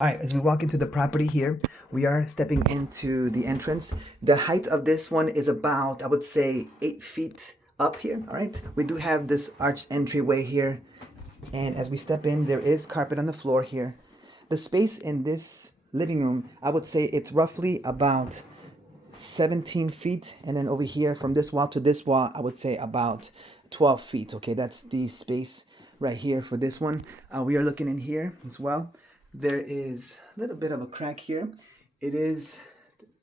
All right, as we walk into the property here, we are stepping into the entrance. The height of this one is about, I would say, 8 feet up here. All right, we do have this arched entryway here. And as we step in, there is carpet on the floor here. The space in this living room, I would say it's roughly about 17 feet. And then over here, from this wall to this wall, I would say about 12 feet. Okay, that's the space right here for this one. We are looking in here as well. There is a little bit of a crack here. It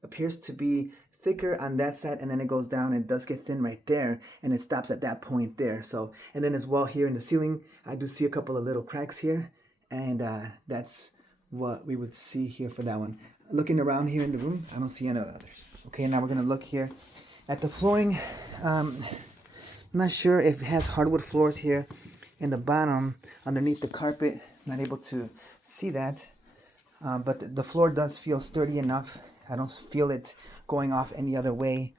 appears to be thicker on that side, and then it goes down. It does get thin right there, and it stops at that point there. So, and then as well here in the ceiling, I do see a couple of little cracks here, and that's what we would see here for that one. Looking around here in the room, I don't see any others. Okay, now we're gonna look here at the flooring. I'm not sure if it has hardwood floors here in the bottom underneath the carpet. Not able to see that, but the floor does feel sturdy enough. I don't feel it going off any other way.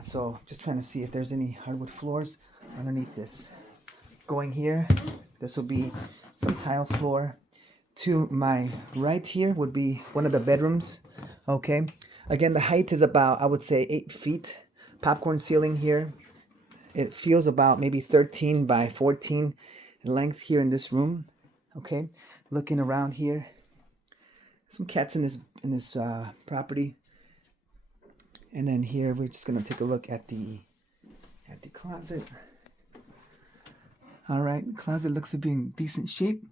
So just trying to see if there's any hardwood floors underneath this. Going here, this will be some tile floor. To my right here would be one of the bedrooms. Okay, again, the height is about, I would say, 8 feet. Popcorn ceiling here. It feels about maybe 13 by 14 length here in this room. Okay, looking around here, some cats in this property, and then here we're just gonna take a look at the closet. All right, the closet looks to be in decent shape.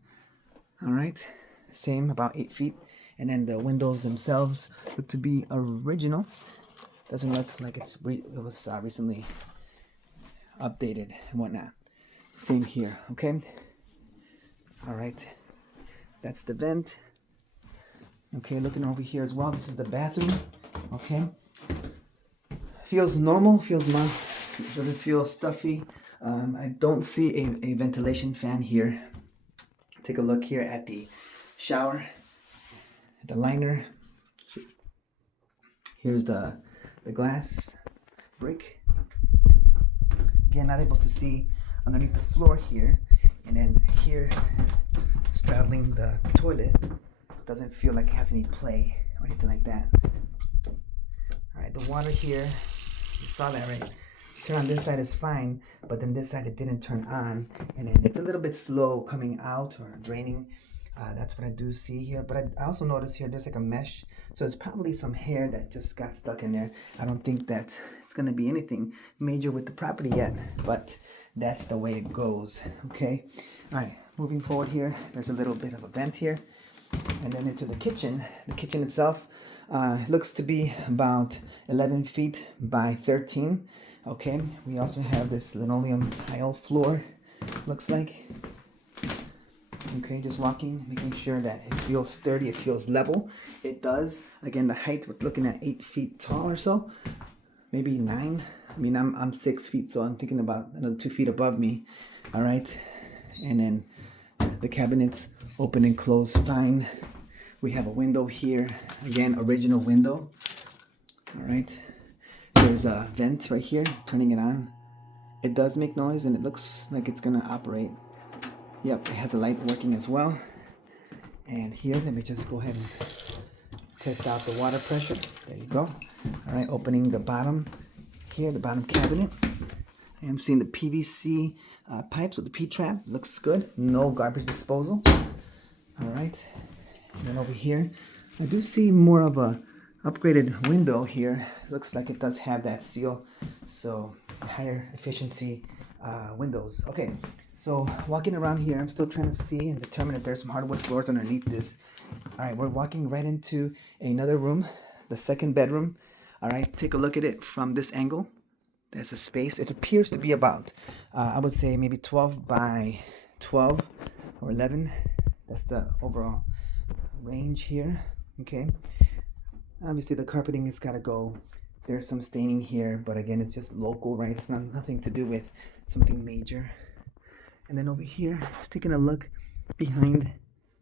All right, same, about 8 feet, and then the windows themselves look to be original. Doesn't look like it was recently updated and whatnot. Same here. Okay. All right, that's the vent. Okay, looking over here as well, this is the bathroom. Okay, feels normal, feels mild, doesn't feel stuffy. I don't see a ventilation fan here. Take a look here at the shower, the liner. Here's the glass brick. Again, not able to see underneath the floor here. And then here, straddling the toilet, doesn't feel like it has any play or anything like that. All right, the water here, you saw that, right? Turn on this side is fine, but then this side it didn't turn on, and then it's a little bit slow coming out or draining. That's what I do see here, but I also notice here there's like a mesh, so it's probably some hair that just got stuck in there. I don't think that it's gonna be anything major with the property yet, but that's the way it goes. Okay, all right, moving forward here, there's a little bit of a vent here, and then into the kitchen. The kitchen itself looks to be about 11 feet by 13. Okay, we also have this linoleum tile floor, looks like. Okay, just walking, making sure that it feels sturdy, it feels level. It does. Again, the height, we're looking at 8 feet tall or so, maybe 9. I mean, I'm 6 feet, so I'm thinking about another 2 feet above me. All right, and then the cabinets open and close fine. We have a window here, again, original window. All right, there's a vent right here, turning it on. It does make noise, and it looks like it's gonna operate. Yep, it has a light working as well. And here, let me just go ahead and test out the water pressure. There you go. All right, opening the bottom here, the bottom cabinet. I'm seeing the PVC pipes with the P-trap. Looks good. No garbage disposal. All right. And then over here, I do see more of a upgraded window here. Looks like it does have that seal. So higher efficiency windows. Okay. So walking around here, I'm still trying to see and determine if there's some hardwood floors underneath this. All right, we're walking right into another room, the second bedroom. All right, take a look at it from this angle. There's a space. It appears to be about, I would say maybe 12 by 12 or 11. That's the overall range here. Okay. Obviously, the carpeting has got to go. There's some staining here, but again, it's just local, right? It's nothing to do with something major. And then over here, just taking a look behind,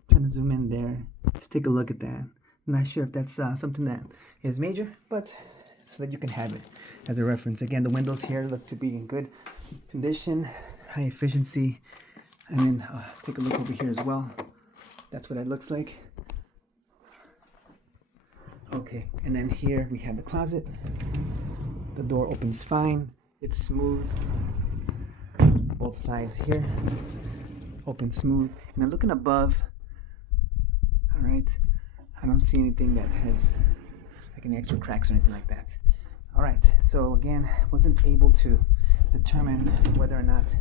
trying to zoom in there. Just take a look at that. I'm not sure if that's something that is major, but so that you can have it as a reference. Again, the windows here look to be in good condition, high efficiency. And then take a look over here as well. That's what it looks like. Okay, and then here we have the closet. The door opens fine. It's smooth. Both sides here. Open smooth. And then looking above, all right, I don't see anything that has like any extra cracks or anything like that. All right, so again, wasn't able to determine whether or not.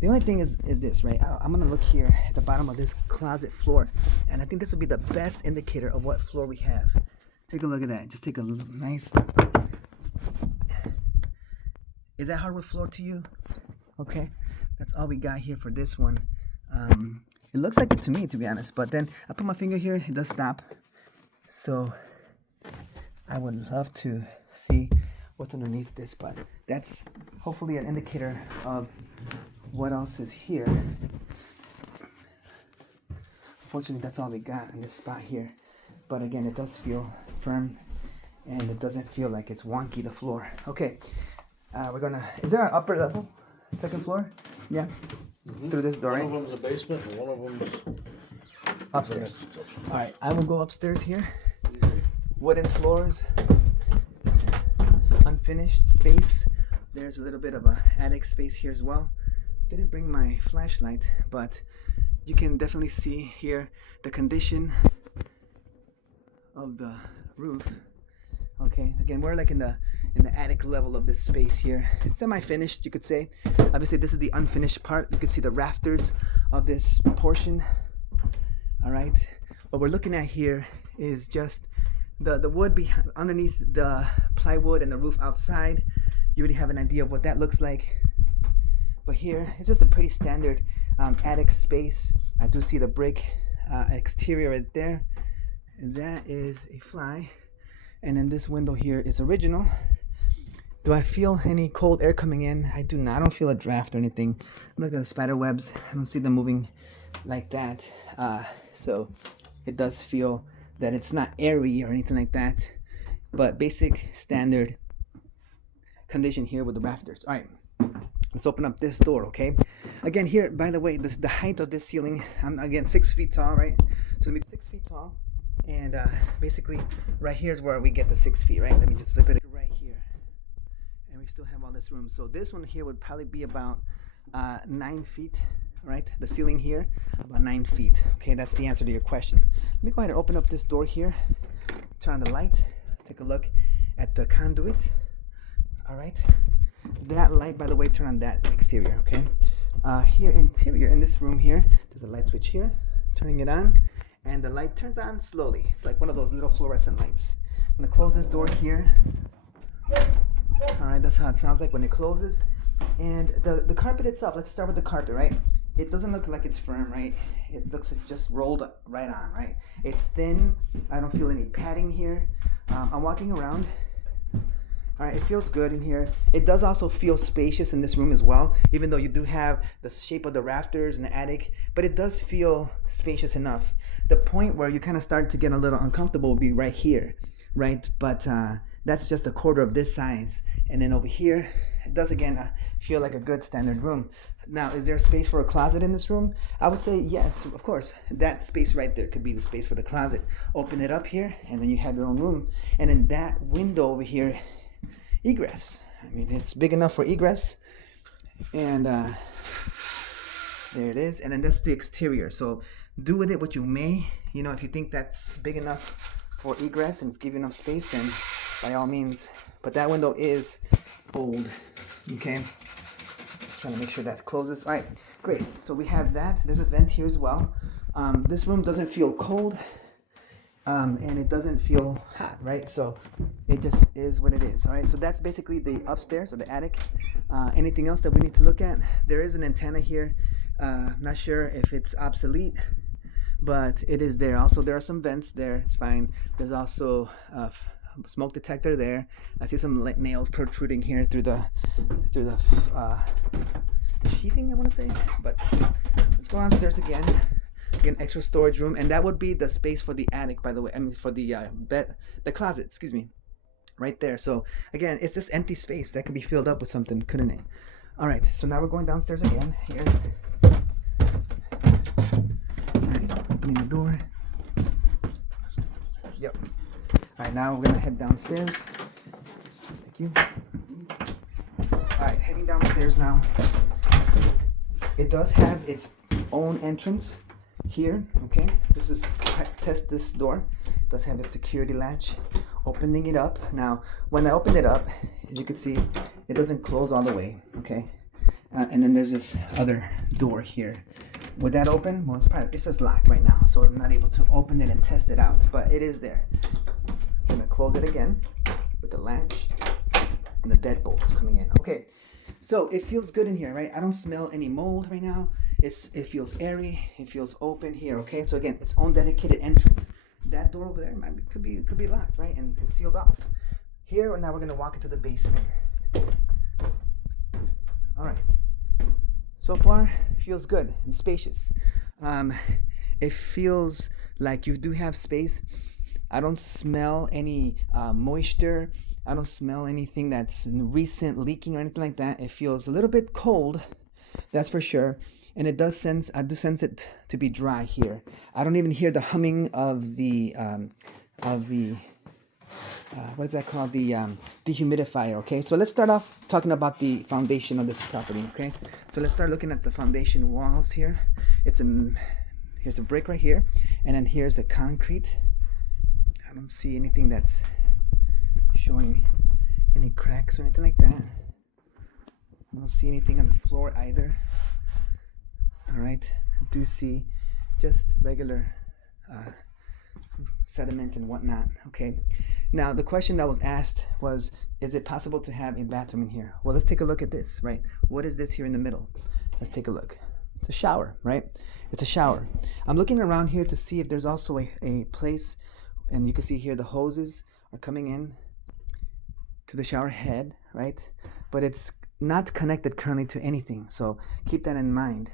The only thing is this, right? I'm gonna look here at the bottom of this closet floor, and I think this will be the best indicator of what floor we have. Take a look at that. Just take a nice. Is that hardwood floor to you? Okay, that's all we got here for this one. It looks like it to me, to be honest, but then I put my finger here, it does stop. So I would love to see what's underneath this, but that's hopefully an indicator of what else is here. Unfortunately, that's all we got in this spot here. But again, it does feel firm, and it doesn't feel like it's wonky, the floor. Okay, we're gonna, is there an upper level? Second floor? Yeah. Through this door, right? One of them's a basement and one of them's upstairs. All right, I will go upstairs here. Wooden floors, unfinished space. There's a little bit of a attic space here as well. Didn't bring my flashlight, but you can definitely see here the condition of the roof. Okay, again, we're like in the attic level of this space here. It's semi-finished, you could say. Obviously, this is the unfinished part. You can see the rafters of this portion. All right, what we're looking at here is just the wood underneath the plywood and the roof outside. You already have an idea of what that looks like. But here, it's just a pretty standard attic space. I do see the brick exterior right there. And that is a fly. And then this window here is original. Do I feel any cold air coming in? I do not. I don't feel a draft or anything. I'm looking at the spider webs. I don't see them moving like that. So it does feel that it's not airy or anything like that. But basic standard condition here with the rafters. All right, let's open up this door, okay? Again, here, by the way, the height of this ceiling, I'm again 6 feet tall, right? So let me 6 feet tall. And basically, right here is where we get the 6 feet, right? Let me just flip it right here. And we still have all this room. So this one here would probably be about 9 feet, right? The ceiling here, about 9 feet. Okay, that's the answer to your question. Let me go ahead and open up this door here. Turn on the light. Take a look at the conduit. All right. That light, by the way, turn on that exterior, okay? Here, interior, in this room here, there's a light switch here. Turning it on. And the light turns on slowly. It's like one of those little fluorescent lights. I'm gonna close this door here. All right, that's how it sounds like when it closes. And the carpet itself, let's start with the carpet, right? It doesn't look like it's firm, right? It looks like just rolled right on, right? It's thin. I don't feel any padding here. I'm walking around. All right, it feels good in here. It does also feel spacious in this room as well, even though you do have the shape of the rafters and the attic, but it does feel spacious enough. The point where you kind of start to get a little uncomfortable would be right here, right? But that's just a quarter of this size. And then over here, it does again feel like a good standard room. Now, is there space for a closet in this room? I would say yes, of course. That space right there could be the space for the closet. Open it up here, and then you have your own room. And then that window over here, egress. I mean, it's big enough for egress. And there it is. And then that's the exterior. So do with it what you may. You know, if you think that's big enough for egress and it's giving enough space, then by all means. But that window is old. Okay. Just trying to make sure that closes. All right, great. So we have that. There's a vent here as well. This room doesn't feel cold. And it doesn't feel hot, right? So it just is what it is, all right? So that's basically the upstairs or the attic. Anything else that we need to look at? There is an antenna here. Not sure if it's obsolete, but it is there. Also, there are some vents there. It's fine. There's also a smoke detector there. I see some nails protruding here through the sheathing, I want to say. But let's go downstairs again. Again, extra storage room, and that would be the space for the attic, by the way. I mean, for the the closet, excuse me, right there. So again, it's just empty space that could be filled up with something, couldn't it? All right, so now we're going downstairs again here. All right, opening the door. Yep. All right, now we're gonna head downstairs. Thank you. All right, heading downstairs now. It does have its own entrance here. Okay, this is test this door. It does have a security latch. Opening it up now. When I open it up, as you can see, it doesn't close all the way. Okay, and then there's this other door here. Would that open? Well, it's just locked right now, so I'm not able to open it and test it out. But it is there. I'm gonna close it again with the latch and the deadbolts coming in. Okay, so it feels good in here, right? I don't smell any mold right now. It feels airy. It feels open here. Okay, so again, its own dedicated entrance. That door over there could be locked, right, and sealed off. Here now we're gonna walk into the basement. All right. So far, it feels good and spacious. It feels like you do have space. I don't smell any moisture. I don't smell anything that's recent leaking or anything like that. It feels a little bit cold, that's for sure. And I do sense it to be dry here. I don't even hear the humming of the what is that called? The dehumidifier. Okay, so let's start off talking about the foundation of this property. Okay, so let's start looking at the foundation walls here. Here's a brick right here, and then here's the concrete. I don't see anything that's showing any cracks or anything like that. I don't see anything on the floor either. All right, I do see just regular sediment and whatnot. Okay, now the question that was asked was, is it possible to have a bathroom in here? Well, let's take a look at this, right? What is this here in the middle? Let's take a look. It's a shower, right? It's a shower. I'm looking around here to see if there's also a place, and you can see here the hoses are coming in to the shower head, right? But it's not connected currently to anything, so keep that in mind.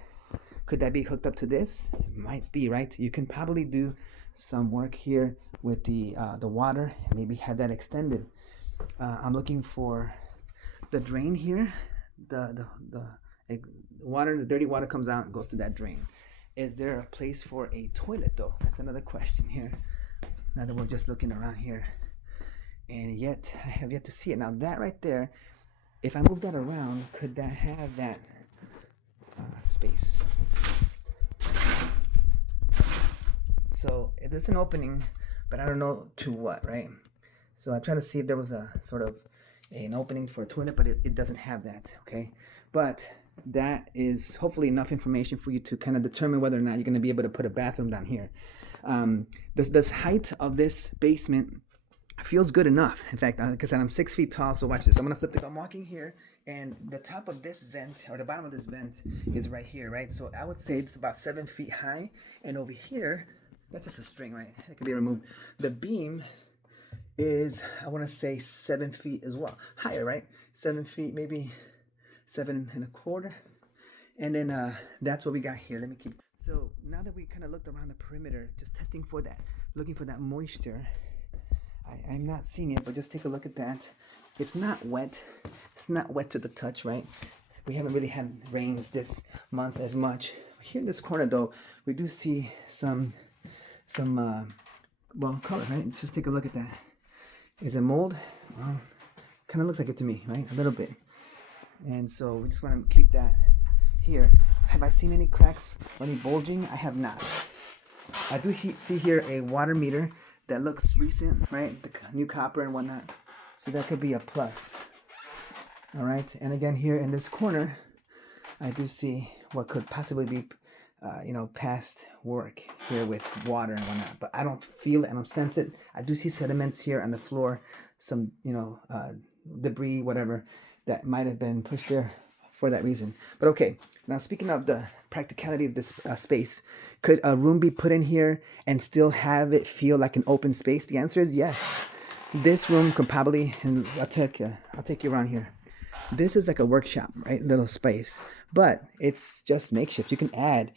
Could that be hooked up to this? It might be, right? You can probably do some work here with the water and maybe have that extended. I'm looking for the drain here. The water, the dirty water comes out and goes to that drain. Is there a place for a toilet though? That's another question here. Now that we're just looking around here, and yet I have yet to see it. Now that right there, if I move that around, could that have that space? So it's an opening, but I don't know to what, right? So I try to see if there was a sort of an opening for a toilet, but it doesn't have that, okay? But that is hopefully enough information for you to kind of determine whether or not you're going to be able to put a bathroom down here. This height of this basement feels good enough. In fact, like I said, I'm 6 feet tall, so watch this. I'm going to flip the, I'm walking here, and the top of this vent, or the bottom of this vent, is right here, right? So I would say it's about 7 feet high, and over here, that's just a string, right? It can be removed. The beam is, I want to say 7 feet as well. Higher, right? 7 feet, maybe 7.25. And then that's what we got here. Let me keep. So now that we kind of looked around the perimeter, just testing for that, looking for that moisture. I'm not seeing it, but just take a look at that. It's not wet. It's not wet to the touch, right? We haven't really had rains this month as much. Here in this corner, though, we do see some well, color, right? Just take a look at that. Is it mold? Well, kind of looks like it to me, right? A little bit. And so we just want to keep that here. Have I seen any cracks or any bulging? I have not. I do see here a water meter that looks recent, right? The new copper and whatnot. So that could be a plus. All right. And again, here in this corner, I do see what could possibly be, past work here with water and whatnot. But I don't feel it. I don't sense it. I do see sediments here on the floor, some, debris, whatever, that might have been pushed there for that reason. But okay, now speaking of the practicality of this space, could a room be put in here and still have it feel like an open space? The answer is yes. This room could probably, and I'll take you around here. This is like a workshop, right? Little space, but it's just makeshift. You can add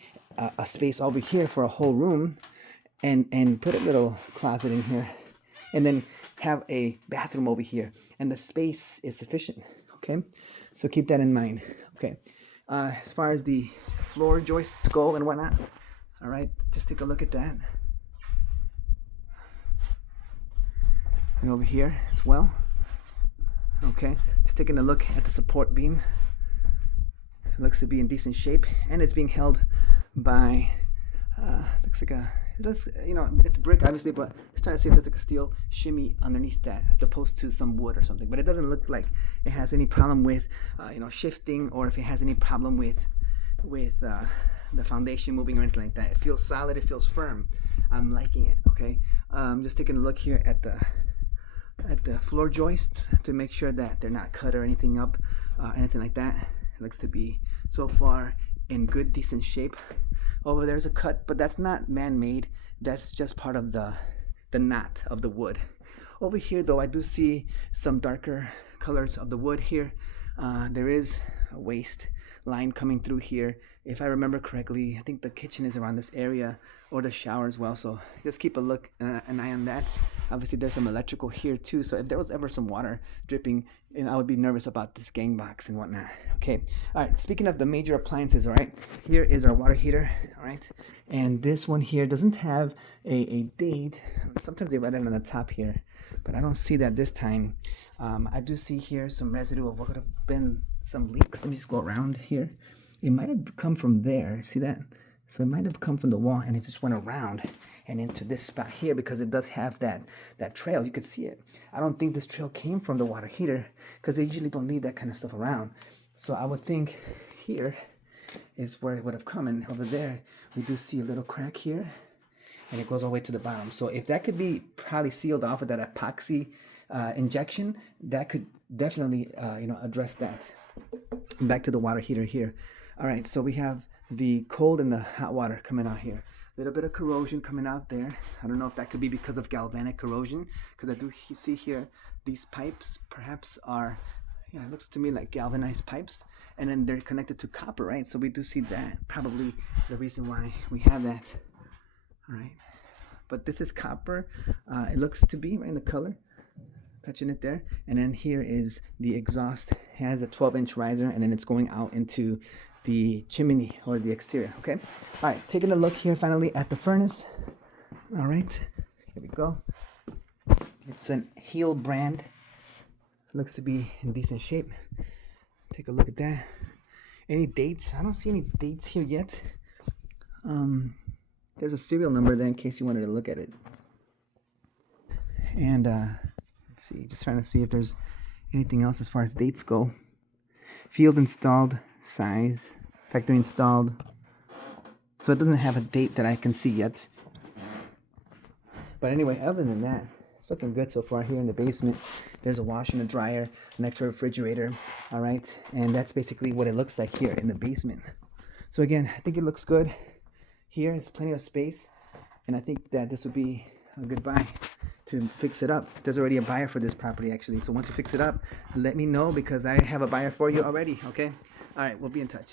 a space over here for a whole room, and put a little closet in here, and then have a bathroom over here, and the space is sufficient. Okay, so keep that in mind. Okay, as far as the floor joists go and whatnot, all right, just take a look at that. and over here as well. Okay, just taking a look at the support beam. It looks to be in decent shape, and it's being held by looks like it's brick obviously, but it's trying to see if there's like a steel shimmy underneath that as opposed to some wood or something. But it doesn't look like it has any problem with shifting, or if it has any problem with the foundation moving or anything like that. It feels solid, it feels firm. I'm liking it. Okay, just taking a look here at the floor joists to make sure that they're not cut or anything up, anything like that. It looks to be so far in good, decent shape. Over there's a cut, but that's not man-made. That's just part of the knot of the wood. Over here, though, I do see some darker colors of the wood here. There is a waste line coming through here. If I remember correctly, I think the kitchen is around this area, or the shower as well. So just keep an eye on that. Obviously, there's some electrical here too. So if there was ever some water dripping, I would be nervous about this gang box and whatnot. Okay. All right. Speaking of the major appliances, all right, here is our water heater. All right. And this one here doesn't have a date. Sometimes they write it on the top here, but I don't see that this time. I do see here some residue of what could have been some leaks. Let me just go around here. It might have come from there. See that? So it might have come from the wall and it just went around and into this spot here, because it does have that trail. You could see it. I don't think this trail came from the water heater, because they usually don't leave that kind of stuff around. So I would think here is where it would have come. And over there, we do see a little crack here, and it goes all the way to the bottom. So if that could be probably sealed off with that epoxy injection, that could definitely address that. Back to the water heater here. All right, so we have the cold and the hot water coming out here. A little bit of corrosion coming out there. I don't know if that could be because of galvanic corrosion, because I do see here these pipes perhaps are, it looks to me like galvanized pipes, and then they're connected to copper, right? So we do see that, probably the reason why we have that. All right, but this is copper. It looks to be right in the color. Touching it there, and then here is the exhaust. It has a 12-inch riser, and then it's going out into the chimney or the exterior. Okay, all right, taking a look here finally at the furnace. All right, here we go. It's an Heel brand. Looks to be in decent shape. Take a look at that. Any dates? I don't see any dates here yet. There's a serial number there in case you wanted to look at it. And let's see, just trying to see if there's anything else as far as dates go. Field installed, size, factory installed. So it doesn't have a date that I can see yet. But anyway, other than that, it's looking good so far here in the basement. There's a washer and a dryer next to a refrigerator. All right, and that's basically what it looks like here in the basement. So again, I think it looks good. Here is plenty of space, and I think that this would be a good buy to fix it up. There's already a buyer for this property actually. So once you fix it up, let me know, because I have a buyer for you already. Okay. All right. We'll be in touch.